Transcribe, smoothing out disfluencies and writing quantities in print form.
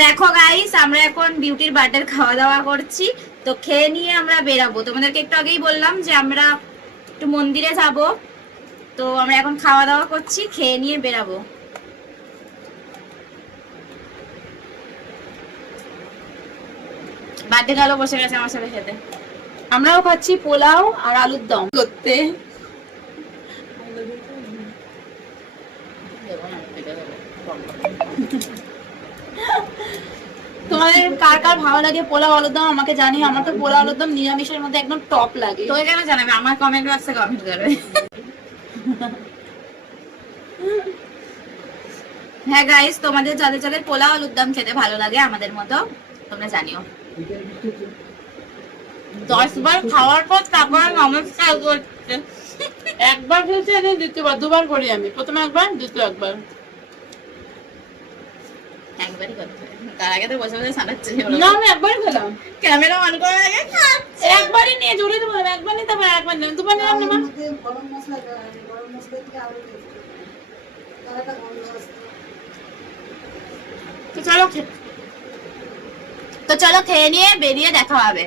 দেখো গাইস, আমরা এখন বিউটির বার্থডে খাওয়া দাওয়া করছি। তো খেয়ে নিয়ে আমরা বেরাবো। তোমাদেরকে একটু আগেই বললাম যে আমরা একটু মন্দিরে যাব। তো আমরা এখন খাওয়া দাওয়া করছি, খেয়ে নিয়ে বেরাবো। বার্থডে গালও বসে গেছে আমার সাথে খেতে। আমরাও খাচ্ছি পোলাও আর আলুর দম করতে। তোমাদের কার কার ভালো লাগে পোলাও আলুর দম আমাকে জানিও। আমার তো পোলাও আলুর দম নিরামিষের মধ্যে একদম টপ লাগে। তো কেন জানাবে? আমার কমেন্ট বক্সে কমেন্ট করবে। হ্যাঁ গাইস, তোমাদের যাদের যাদের পোলাও আলুর দম খেতে ভালো লাগে আমাদের মতো, তোমরা জানিও। 10 বার খাওয়ার পর তারপর নমস্কার করছে। একবার খেয়েছি, দ্বিতীয়বার দুবার করি আমি। প্রথমে একবার, দ্বিতীয় একবার। একবারই করতে হয়, তার আগে তো বসে বসে সানাচ্ছে। না, আমি একবারই খেলাম। ক্যামেরা অন করার আগে একবারই নিয়ে জোরে দেবো, একবার নিতে পারে, একবার নিলাম, দুবার নিলাম না। তো চলো খেয়ে নিয়ে বেরিয়ে দেখা হবে।